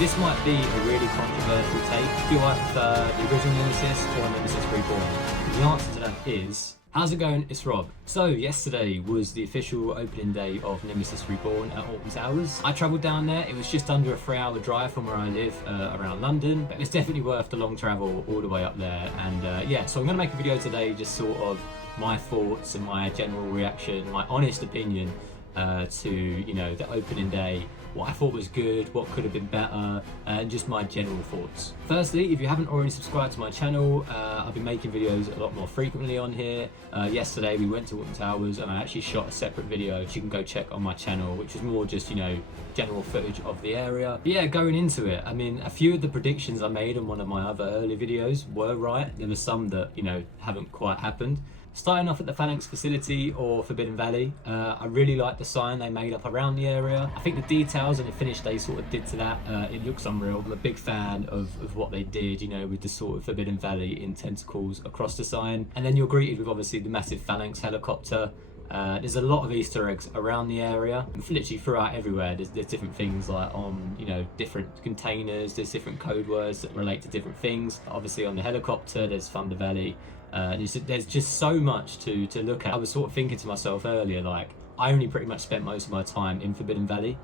This might be a really controversial take. Do I prefer the original Nemesis or Nemesis Reborn? The answer to that is, how's it going? It's Rob. So yesterday was the official opening day of Nemesis Reborn at Alton Towers. I travelled down there. It was just under a 3-hour drive from where I live around London, but it's definitely worth the long travel all the way up there. And yeah, so I'm going to make a video today just sort of my thoughts and my general reaction, my honest opinion to, you know, the opening day, what I thought was good, what could have been better, and just my general thoughts. Firstly, if you haven't already subscribed to my channel, I've been making videos a lot more frequently on here. Yesterday we went to Alton Towers and I actually shot a separate video which you can go check on my channel, which was more just, you know, general footage of the area. But yeah, going into it, I mean, a few of the predictions I made on one of my other early videos were right. There were some that, you know, haven't quite happened. Starting off at the Phalanx facility or Forbidden Valley, I really like the sign they made up around the area. I think the details and the finish they sort of did to that, it looks unreal. I'm a big fan of what they did, you know, with the sort of Forbidden Valley in tentacles across the sign. And then you're greeted with obviously the massive Phalanx helicopter. There's a lot of Easter eggs around the area, literally throughout everywhere. There's different things like on, you know, different containers, there's different code words that relate to different things. Obviously on the helicopter there's Thunder Valley. There's just so much to look at. I was sort of thinking to myself earlier, like, I only pretty much spent most of my time in Forbidden Valley.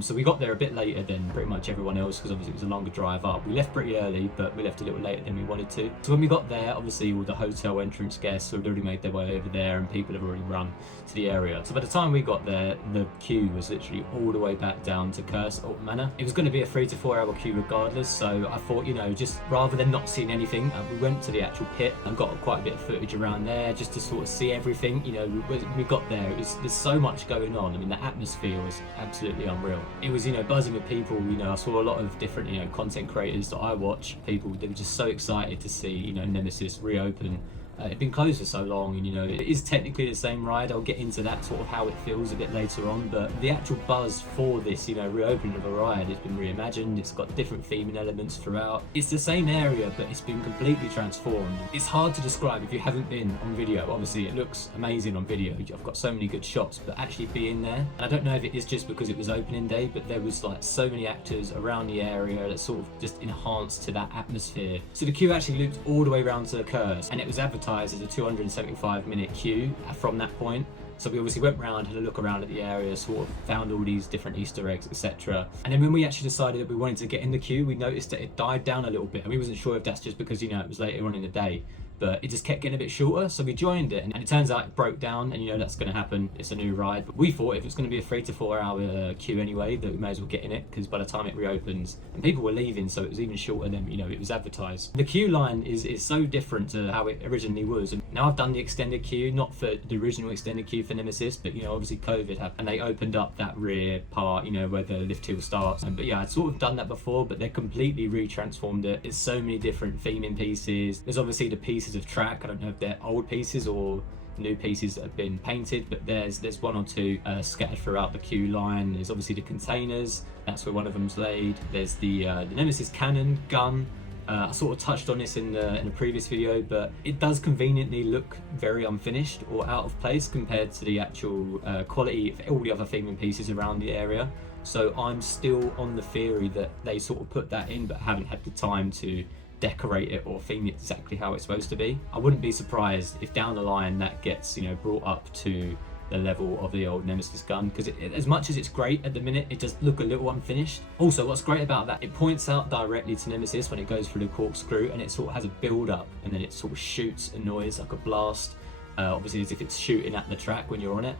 So we got there a bit later than pretty much everyone else because obviously it was a longer drive up. We left pretty early, but we left a little later than we wanted to. So when we got there, obviously all the hotel entrance guests had already made their way over there and people have already run to the area. So by the time we got there, the queue was literally all the way back down to Curse Alton Manor. It was going to be a 3 to 4 hour queue regardless, so I thought, you know, just rather than not seeing anything, we went to the actual pit and got quite a bit of footage around there just to sort of see everything. You know, we got there, there's so much going on. I mean, the atmosphere was absolutely unreal. It was, you know, buzzing with people. You know, I saw a lot of different, you know, content creators that I watch, people, they were just so excited to see, you know, Nemesis reopen. It'd been closed for so long, and you know, it is technically the same ride. I'll get into that sort of how it feels a bit later on, but the actual buzz for this, you know, reopening of a ride, it's been reimagined. It's got different theming elements throughout. It's the same area, but it's been completely transformed. It's hard to describe if you haven't been on video. Obviously it looks amazing on video, I've got so many good shots, but actually being there, and I don't know if it is just because it was opening day, but there was like so many actors around the area that sort of just enhanced to that atmosphere. So the queue actually looped all the way around to the Curse, and it was advertised as a 275-minute queue from that point. So we obviously went round, had a look around at the area, sort of found all these different Easter eggs, etc. And then when we actually decided that we wanted to get in the queue, we noticed that it died down a little bit, and we wasn't sure if that's just because, you know, it was later on in the day, but it just kept getting a bit shorter. So we joined it, and it turns out it broke down, and you know that's going to happen. It's a new ride, but we thought if it's going to be a 3 to 4 hour queue anyway, that we may as well get in it, because by the time it reopens, and people were leaving, so it was even shorter than, you know, it was advertised. The queue line is so different to how it originally was. And now I've done the extended queue, not for the original extended queue for Nemesis, but you know, obviously COVID happened, and they opened up that rear part, you know, where the lift hill starts. But yeah, I'd sort of done that before, but they completely retransformed it. There's so many different theming pieces. There's obviously the pieces of track. I don't know if they're old pieces or new pieces that have been painted, but there's one or two scattered throughout the queue line. There's obviously the containers, that's where one of them's laid. There's the Nemesis cannon gun. I sort of touched on this in the previous video, but it does conveniently look very unfinished or out of place compared to the actual quality of all the other theming pieces around the area. So I'm still on the theory that they sort of put that in but haven't had the time to decorate it or theme it exactly how it's supposed to be. I wouldn't be surprised if down the line that gets, you know, brought up to the level of the old Nemesis gun, because as much as it's great at the minute, it does look a little unfinished. Also, what's great about that, it points out directly to Nemesis when it goes through the corkscrew, and it sort of has a build up, and then it sort of shoots a noise like a blast, obviously as if it's shooting at the track when you're on it.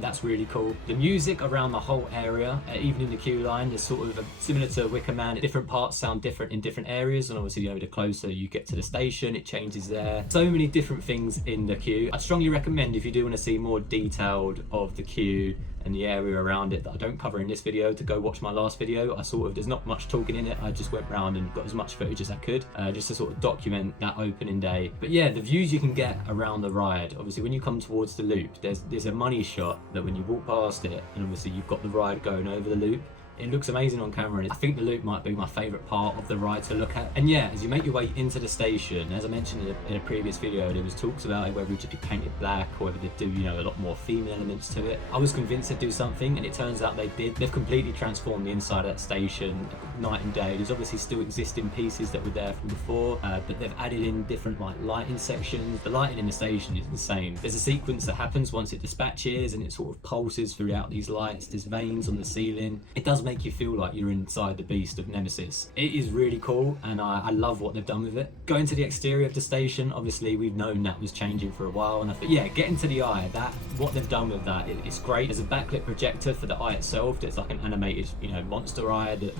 That's really cool. The music around the whole area, even in the queue line, is sort of similar to Wicker Man. Different parts sound different in different areas, and obviously, you know, the closer you get to the station, it changes there. So many different things in the queue. I'd strongly recommend, if you do want to see more detailed of the queue and the area around it that I don't cover in this video, to go watch my last video. There's not much talking in it. I just went around and got as much footage as I could, just to sort of document that opening day. But yeah, the views you can get around the ride, obviously when you come towards the loop, there's a money shot that when you walk past it, and obviously you've got the ride going over the loop, It looks amazing on camera, and I think the loop might be my favourite part of the ride to look at. And yeah, as you make your way into the station, as I mentioned in a previous video, there was talks about whether it would just be painted black or whether they'd do, you know, a lot more theme elements to it. I was convinced they'd do something, and it turns out they did. They've completely transformed the inside of that station night and day. There's obviously still existing pieces that were there from before, but they've added in different like lighting sections. The lighting in the station is insane. There's a sequence that happens once it dispatches, and it sort of pulses throughout these lights. There's veins on the ceiling. It does make you feel like you're inside the beast of Nemesis. It is really cool, and I love what they've done with it. Going to the exterior of the station, obviously we've known that was changing for a while, and yeah, getting to the eye, that what they've done with that, it's great. There's a backlit projector for the eye itself. There's like an animated, you know, monster eye that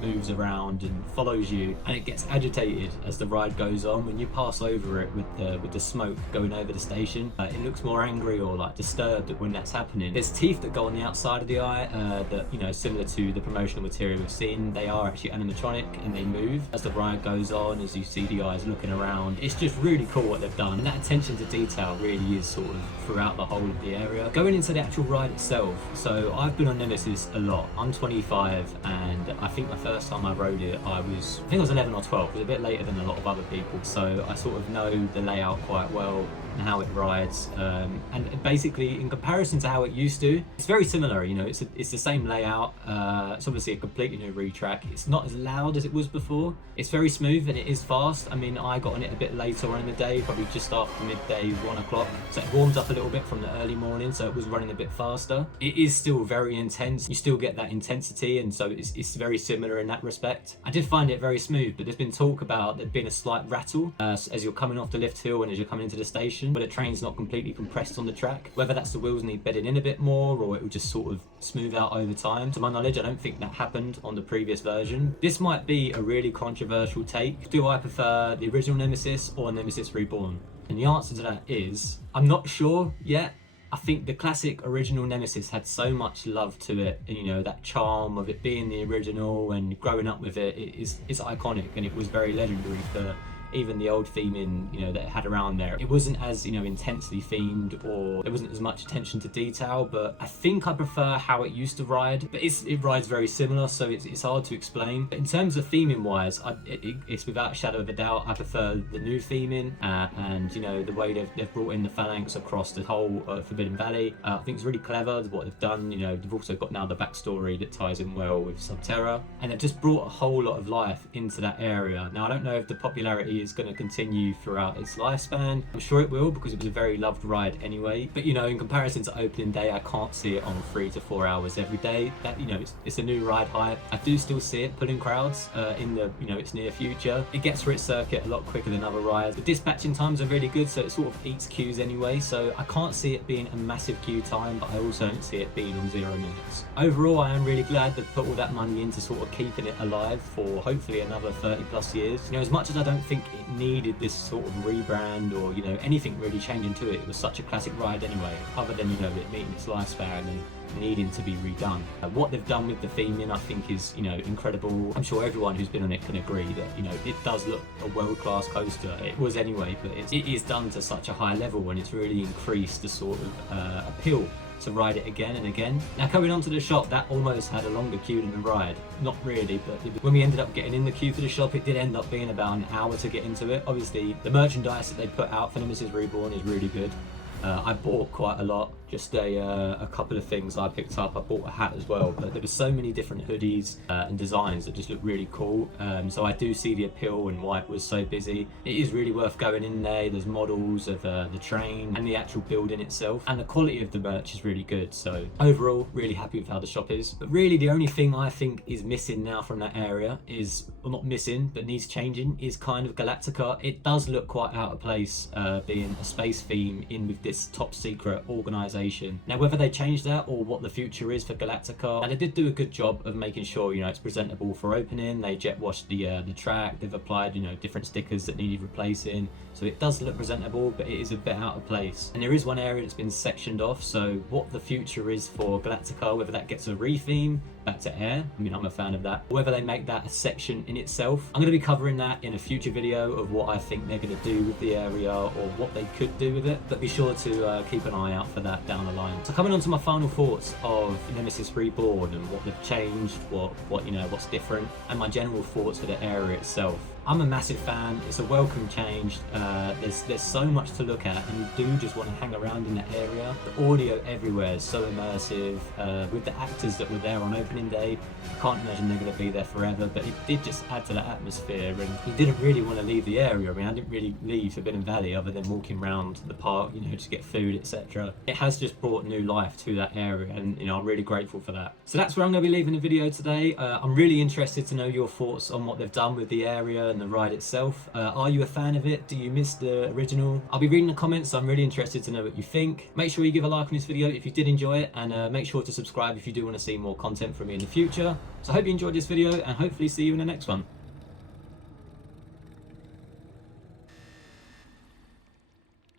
moves around and follows you, and it gets agitated as the ride goes on. When you pass over it with the smoke going over the station, it looks more angry or like disturbed when that's happening. There's teeth that go on the outside of the eye that, you know, similar to the promotional material we've seen. They are actually animatronic and they move as the ride goes on, as you see the eyes looking around. It's just really cool what they've done, and that attention to detail really is sort of throughout the whole of the area. Going into the actual ride itself, so I've been on Nemesis a lot. I'm 25, and I think the first time I rode it, I think I was 11 or 12. It was a bit later than a lot of other people, so I sort of know the layout quite well and how it rides, and basically in comparison to how it used to, it's very similar. You know, it's the same layout. It's obviously a completely new retrack. It's not as loud as it was before. It's very smooth and it is fast. I mean, I got on it a bit later on in the day, probably just after midday, 1 o'clock, so it warmed up a little bit from the early morning, so it was running a bit faster. It is still very intense. You still get that intensity, and so it's very similar in that respect. I did find it very smooth, but there's been talk about there being a slight rattle as you're coming off the lift hill and as you're coming into the station, but the train's not completely compressed on the track. Whether that's the wheels need bedding in a bit more, or it will just sort of smooth out over time. To my knowledge, I don't think that happened on the previous version. This might be a really controversial take. Do I prefer the original Nemesis or Nemesis Reborn? And the answer to that is, I'm not sure yet. I think the classic original Nemesis had so much love to it, and you know, that charm of it being the original and growing up with it, it's iconic, and it was very legendary for even the old theming, you know, that it had around there. It wasn't as, you know, intensely themed, or there wasn't as much attention to detail, but I think I prefer how it used to ride. But it rides very similar, so it's hard to explain. But in terms of theming wise, it's without a shadow of a doubt, I prefer the new theming, and you know, the way they've brought in the phalanx across the whole Forbidden Valley. I think it's really clever what they've done. You know, they've also got now the backstory that ties in well with Subterra, and they've just brought a whole lot of life into that area. Now, I don't know if the popularity is going to continue throughout its lifespan. I'm sure it will, because it was a very loved ride anyway. But you know, in comparison to opening day, I can't see it on 3 to 4 hours every day. That, you know, it's a new ride hype. I do still see it pulling crowds in the, you know, its near future. It gets through its circuit a lot quicker than other rides. The dispatching times are really good, so it sort of eats queues anyway. So I can't see it being a massive queue time, but I also don't see it being on 0 minutes. Overall, I am really glad they've put all that money into sort of keeping it alive for hopefully another 30 plus years. You know, as much as I don't think it needed this sort of rebrand or, you know, anything really changing to it, it was such a classic ride anyway, other than, you know, it meeting its lifespan and needing to be redone. What they've done with the theming, I think, is, you know, incredible. I'm sure everyone who's been on it can agree that, you know, it does look a world-class coaster. It was anyway, but it is done to such a high level, and it's really increased the sort of appeal to ride it again and again. Now, coming onto the shop, that almost had a longer queue than the ride. Not really, but when we ended up getting in the queue for the shop, it did end up being about an hour to get into it. Obviously, the merchandise that they put out for Nemesis Reborn is really good. I bought quite a lot. Just a couple of things I picked up. I bought a hat as well, but there were so many different hoodies and designs that just look really cool. So I do see the appeal and why it was so busy. It is really worth going in there. There's models of the train and the actual building itself, and the quality of the merch is really good. So overall, really happy with how the shop is. But really, the only thing I think is missing now from that area is, well, not missing, but needs changing, is kind of Galactica. It does look quite out of place, being a space theme in with this top secret organization. Now, whether they change that or what the future is for Galactica, and they did do a good job of making sure, you know, it's presentable for opening. They jet washed the track. They've applied, you know, different stickers that needed replacing, so it does look presentable, but it is a bit out of place. And there is one area that's been sectioned off, so what the future is for Galactica, whether that gets a retheme, back to air. I mean, I'm a fan of that. Whether they make that a section in itself, I'm going to be covering that in a future video of what I think they're going to do with the area or what they could do with it. But be sure to keep an eye out for that down the line. So coming on to my final thoughts of Nemesis Reborn and what they've changed, what's different, and my general thoughts for the area itself. I'm a massive fan. It's a welcome change. There's so much to look at, and you do just want to hang around in the area. The audio everywhere is so immersive. With the actors that were there on opening day, I can't imagine they're going to be there forever, but it did just add to the atmosphere, and you didn't really want to leave the area. I mean, I didn't really leave Forbidden Valley other than walking around the park, to get food, etc. It has just brought new life to that area, and I'm really grateful for that. So that's where I'm going to be leaving the video today. I'm really interested to know your thoughts on what they've done with the area and the ride itself. Are you a fan of it? Do you miss the original? I'll be reading the comments, so I'm really interested to know what you think. Make sure you give a like on this video if you did enjoy it, and make sure to subscribe if you do want to see more content from me in the future. So I hope you enjoyed this video, and hopefully see you in the next one.